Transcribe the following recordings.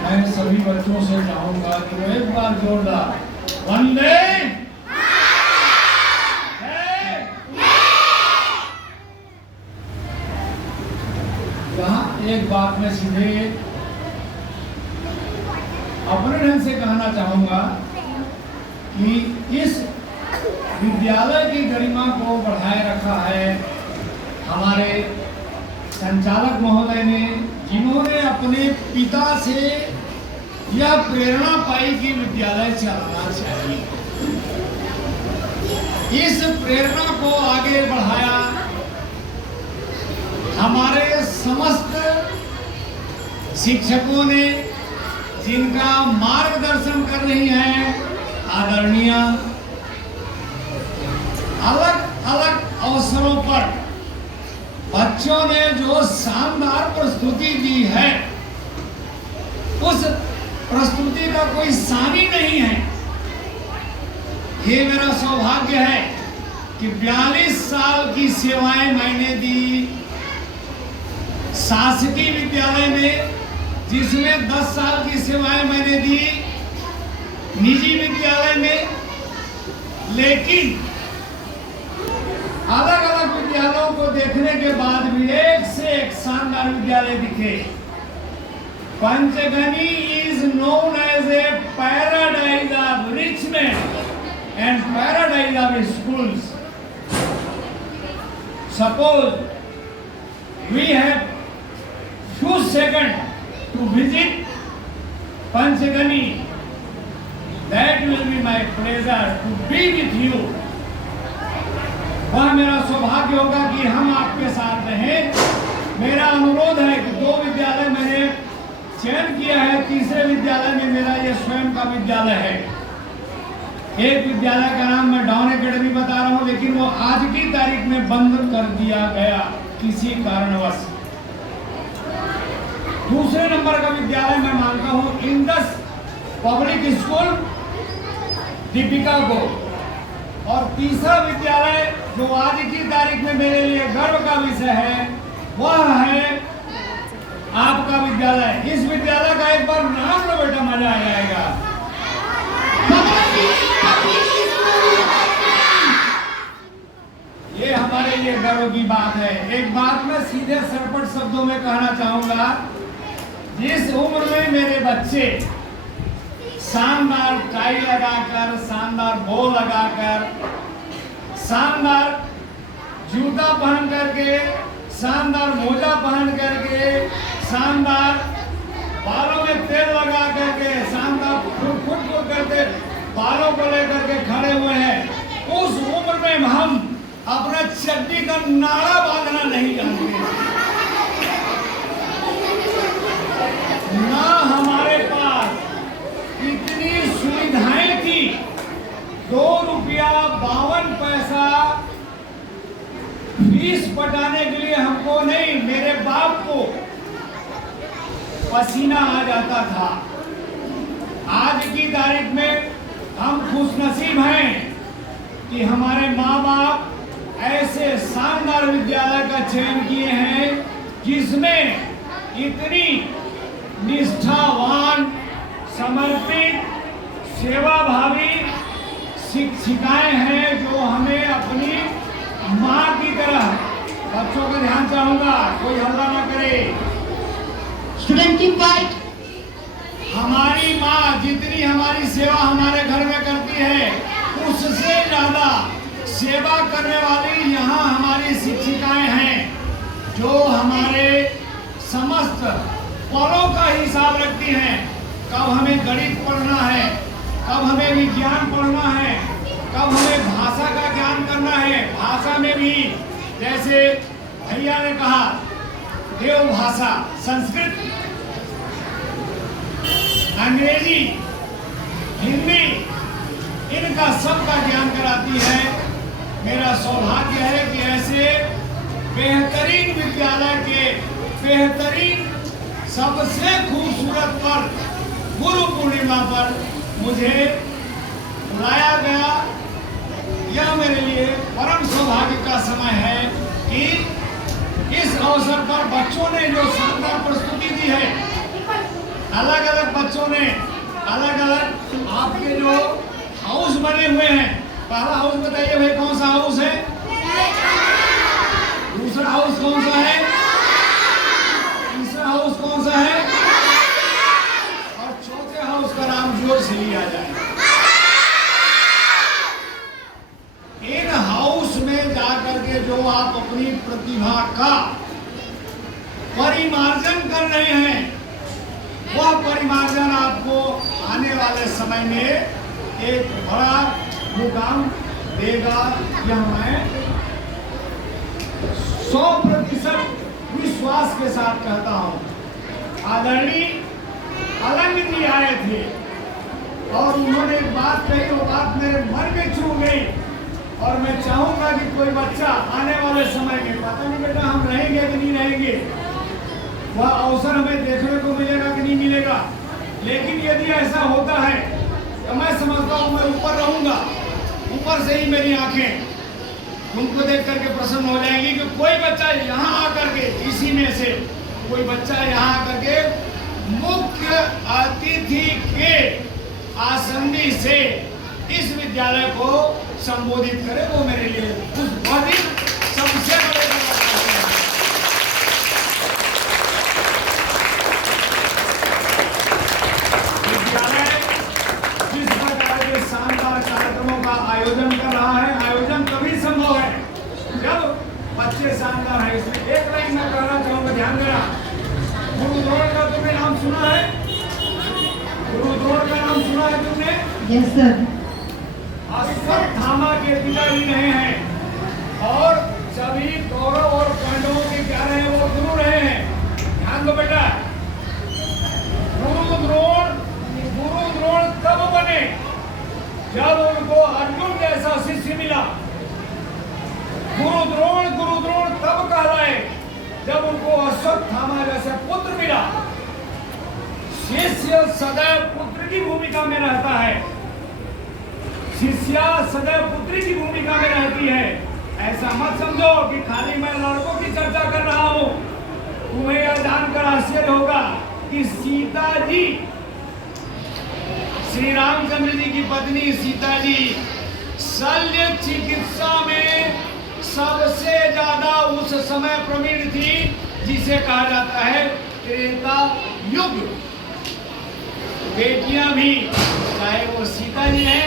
मैं सभी बच्चों से चाहूंगा कि वो एक बार जोरदार वंदे यहाँ एक बात मैं सीधे अपने ढंग से कहना चाहूंगा कि इस विद्यालय की गरिमा को बढ़ाए रखा है हमारे संचालक महोदय ने, जिन्होंने अपने पिता से यह प्रेरणा पाई कि विद्यालय चलाना चाहिए। इस प्रेरणा को आगे बढ़ाया हमारे समस्त शिक्षकों ने, जिनका मार्गदर्शन कर रही हैं आदरणीय, अलग अलग अवसरों पर बच्चों ने जो शानदार प्रस्तुति दी है, उस प्रस्तुति का कोई सानी नहीं है। ये मेरा सौभाग्य है कि 42 साल की सेवाएं मैंने दी शासकीय विद्यालय में, जिसमें 10 साल की सेवाएं मैंने दी निजी विद्यालय में, लेकिन अलग अलग विद्यालयों को देखने के बाद भी एक से एक शानदार विद्यालय दिखे। Panchgani is known as a paradise of richment and paradise of schools. Suppose we have few seconds to visit Panchgani, that will be my pleasure to be with you. वह मेरा सौभाग्य होगा कि हम आपके साथ रहें। मेरा अनुरोध है कि 2 विद्यालय मैंने चयन किया है, तीसरे विद्यालय में मेरा ये स्वयं का विद्यालय है। एक विद्यालय का नाम मैं डॉन एकेडमी बता रहा हूँ, लेकिन वो आज की तारीख में बंद कर दिया गया किसी कारणवश। दूसरे नंबर का विद्यालय मैं मानता हूँ इंडस पब्लिक स्कूल दीपिका को, और तीसरा विद्यालय जो आज की तारीख में मेरे लिए गर्व का विषय है, वह है आपका विद्यालय। इस विद्यालय का एक बार नाम लो बेटा, मजा आ जाएगा। ये हमारे लिए गर्व की बात है। एक बात मैं सीधे सरपट शब्दों में कहना चाहूंगा, जिस उम्र में मेरे बच्चे शानदार टाई लगाकर, शानदार बो लगाकर, शानदार जूता पहन करके, शानदार मोजा पहन करके, शानदार बालों में तेल लगा करके, शानदार फुट करके बालों को लेकर के खड़े हुए हैं, उस उम्र में हम अपना चड्डी का नाड़ा बांधना नहीं जानते। ना हमारे पास इतनी सुविधाएं थी। 2 रुपया 52 पैसा फीस पटाने के लिए हमको नहीं, मेरे बाप को पसीना आ जाता था। आज की तारीख में हम खुशनसीब हैं कि हमारे माँ बाप ऐसे शानदार विद्यालय का चयन किए हैं, जिसमें इतनी निष्ठावान, समर्पित, सेवाभावी शिक्षिकाएं हैं, जो हमें अपनी माँ की तरह। बच्चों का ध्यान चाहूंगा, कोई हल्ला ना करे। Student keep quiet. हमारी माँ जितनी हमारी सेवा हमारे घर में करती है, उससे ज्यादा सेवा करने वाली यहाँ हमारी शिक्षिकाएं हैं, जो हमारे समस्त पलों का हिसाब रखती हैं। कब हमें गणित पढ़ना है, कब हमें विज्ञान पढ़ना है, कब हमें भाषा का ज्ञान करना है। भाषा में भी जैसे भैया ने कहा, देव भाषा, संस्कृत, अंग्रेजी, हिंदी, इनका सबका ज्ञान कराती है। मेरा सौभाग्य है कि ऐसे बेहतरीन विद्यालय के बेहतरीन सबसे खूबसूरत पर गुरु पूर्णिमा पर मुझे बुलाया गया। यह मेरे लिए परम सौभाग्य का समय है कि इस अवसर पर बच्चों ने जो शानदार प्रस्तुति दी है, अलग अलग बच्चों ने अलग अलग आपके जो हाउस बने हुए हैं। पहला हाउस बताइए भाई, कौन सा हाउस है? दूसरा हाउस कौन सा है? तीसरा हाउस कौन सा है? और चौथे हाउस का नाम जोर से लिया जाए। इन हाउस में जाकर के जो आप अपनी प्रतिभा का परिमार्जन कर रहे हैं, वह परिमार्जन आपको आने वाले समय में एक बड़ा मुकाम देगा। यह मैं 100% विश्वास के साथ कहता हूं। आदरणीय अलंग जी आए थे और उन्होंने एक बात कही, वो बात मेरे मन में छू गई। और मैं चाहूंगा कि कोई बच्चा आने वाले समय में, पता नहीं बेटा हम रहेंगे कि नहीं रहेंगे, वह अवसर हमें देखने को मिलेगा कि नहीं मिलेगा, लेकिन यदि ऐसा होता है तो मैं समझता हूँ मैं ऊपर रहूंगा। ऊपर से ही मेरी आंखें उनको देख करके प्रसन्न हो जाएंगी कि कोई बच्चा यहाँ आकर के, इसी में से कोई बच्चा यहाँ आकर के मुख्य अतिथि के आसंदी से इस विद्यालय को संबोधित करे, वो मेरे लिए उस बहुत ही सबसे बड़े विद्यालय जिस प्रकार के शानदार कार्यक्रमों का आयोजन कर रहा है। आयोजन तभी संभव है जब बच्चे शानदार हैं। इसमें एक लाइन में कहना चाहूंगा, ध्यान देना। गुरु द्रोण का तुमने नाम सुना है? गुरु द्रोण का नाम सुना है तुमने? Yes sir. अश्वत्थामा के पिताजी रहे हैं और सभी कौरव और पांडवों के क्या रहे, वो गुरु रहे हैं। ध्यान दो बेटा। गुरु द्रोण तब बने जब उनको अर्जुन जैसा शिष्य मिला। गुरु द्रोण तब कहलाए जब उनको अश्वत्थामा जैसे पुत्र मिला। शिष्य सदैव पुत्र की भूमिका में रहता है, शिष्या सदैव पुत्री की भूमिका में रहती है। ऐसा मत समझो कि खाली मैं लड़कों की चर्चा कर रहा हूं। तुम्हें यह जानकर आश्चर्य होगा कि सीता जी, श्री रामचंद्र जी की पत्नी सीता जी शल्य चिकित्सा में सबसे ज्यादा उस समय प्रवीण थी, जिसे कहा जाता है त्रेता युग। बेटियां भी, चाहे वो सीता जी है,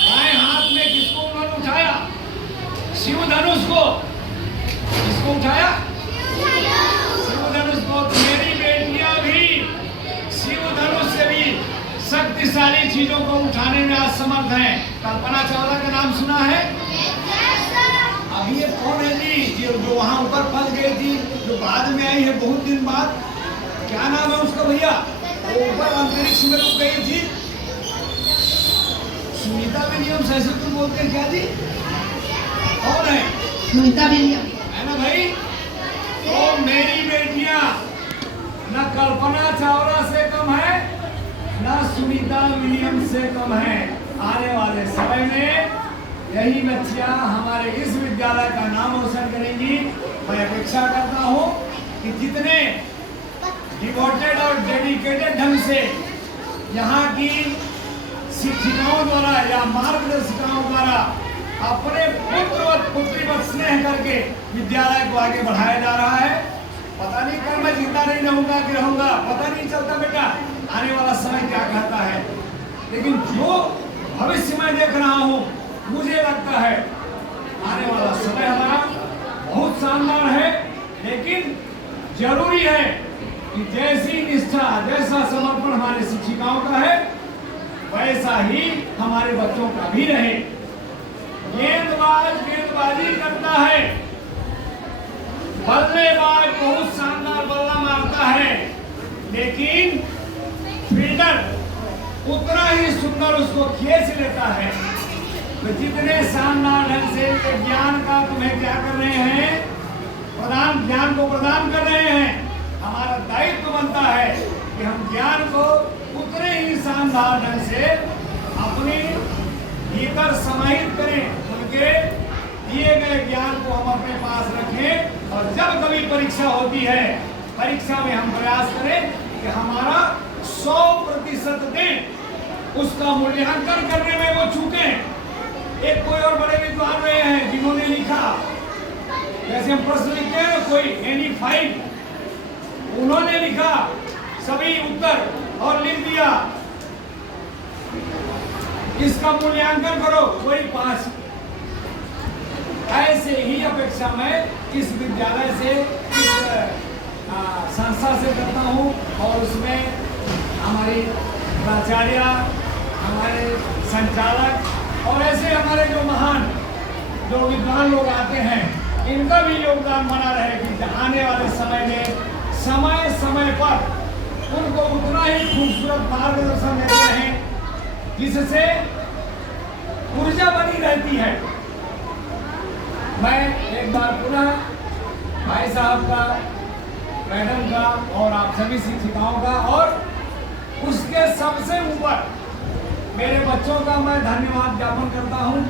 बाएं हाथ में किसको उन्होंने उठाया? शिव धनुष को। किसको उठाया? शिव धनुष को। मेरी बेटियां भी शिव धनुष से भी शक्तिशाली चीजों को उठाने में असमर्थ हैं। कल्पना चावला का नाम सुना है? अभी ये कौन है जी जो वहां ऊपर फंस गई थी, जो बाद में आई है बहुत दिन बाद? क्या नाम है उसका भैया? वो ऊपर अंतरिक्ष में रुक गई थी। सुनीता विलियम्स ऐसे तुम बोलते हैं क्या जी? कौन है? सुनीता विलियम्स है ना भाई? तो मेरी बेटियां न कल्पना चावला से कम है, न सुनीता विलियम्स से कम है। आने वाले समय में यही बच्चियां हमारे इस विद्यालय का नाम रोशन करेंगी। मैं अपेक्षा करता हूं कि जितने डिवोटेड और डेडिकेटेड ढंग से यहाँ की शिक्षिकाओं द्वारा या मार्गदर्शिकाओं द्वारा अपने पुत्र और पुत्रीवत स्नेह करके विद्यालय को आगे बढ़ाया जा रहा है। पता नहीं कल मैं जिंदा नहीं रहूंगा कि रहूंगा, पता नहीं चलता बेटा, आने वाला समय क्या कहता है। लेकिन जो भविष्य में देख रहा हूँ, मुझे लगता है आने वाला समय हमारा बहुत शानदार है। लेकिन जरूरी है कि जैसी निष्ठा, जैसा समर्पण हमारे शिक्षिकाओं का है, वैसा ही हमारे बच्चों का भी रहे। गेंदबाज गेंदबाजी करता है, बल्लेबाज बहुत शानदार बल्ला मारता है, लेकिन फील्डर उतना ही सुंदर उसको खींच लेता है। तो जितने शानदार ढंग से ज्ञान का तुम्हें क्या कर रहे हैं, प्रदान, ज्ञान को प्रदान कर रहे हैं, हमारा दायित्व बनता है कि हम ज्ञान को उतने ही शानदार ढंग से अपने भीतर समाहित करें। उनके दिए गए ज्ञान को हम अपने पास रखें और जब कभी परीक्षा होती है, परीक्षा में हम प्रयास करें कि हमारा प्रतिशत दें, उसका मूल्यांकन करने में वो चूके। एक कोई और बड़े विद्वान रहे हैं जिन्होंने लिखा, जैसे हम प्रश्न लिखते हैं कोई एनी 5, उन्होंने लिखा सभी उत्तर और लिख दिया इसका मूल्यांकन करो, कोई 5। ऐसे ही अपेक्षा मैं इस विद्यालय से, इस संस्था से करता हूँ, और उसमें हमारी प्राचार्य, हमारे संचालक और ऐसे हमारे जो महान जो विद्वान लोग आते हैं, इनका भी योगदान बना रहे कि आने वाले समय में समय समय पर उनको उतना ही खूबसूरत मार्गदर्शन देते हैं जिससे ऊर्जा बनी रहती है। मैं एक बार पुनः भाई साहब का, मैडम का और आप सभी शिक्षिकाओं का और उसके सबसे ऊपर मेरे बच्चों का मैं धन्यवाद ज्ञापन करता हूँ,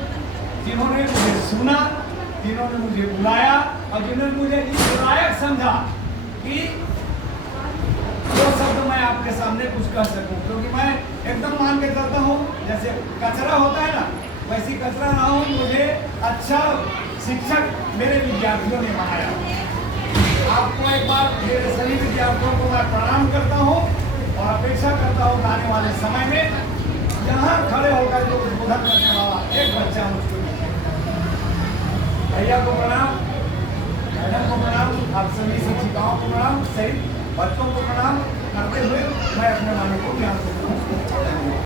जिन्होंने मुझे सुना, जिन्होंने मुझे बुलाया और जिन्होंने मुझे इस लायक समझा कि जो शब्द मैं आपके सामने कुछ कह सकूं, क्योंकि मैं एकदम मान के चलता हूँ जैसे कचरा होता है ना, वैसी कचरा ना हो। मुझे अच्छा शिक्षक मेरे विद्यार्थियों ने बनाया। आपको एक बार मेरे सभी विद्यार्थियों को मैं प्रणाम करता हूँ और अपेक्षा करता हूँ आने वाले समय में यहाँ खड़े होकर जो उद्बोधन करने वाला एक बच्चा मुझको मिले। भैया को प्रणाम, मैडम को प्रणाम, आप सभी शिक्षिकाओं को प्रणाम, सही बच्चों को प्रणाम करते हुए मैं अपने वाणी को ज्ञान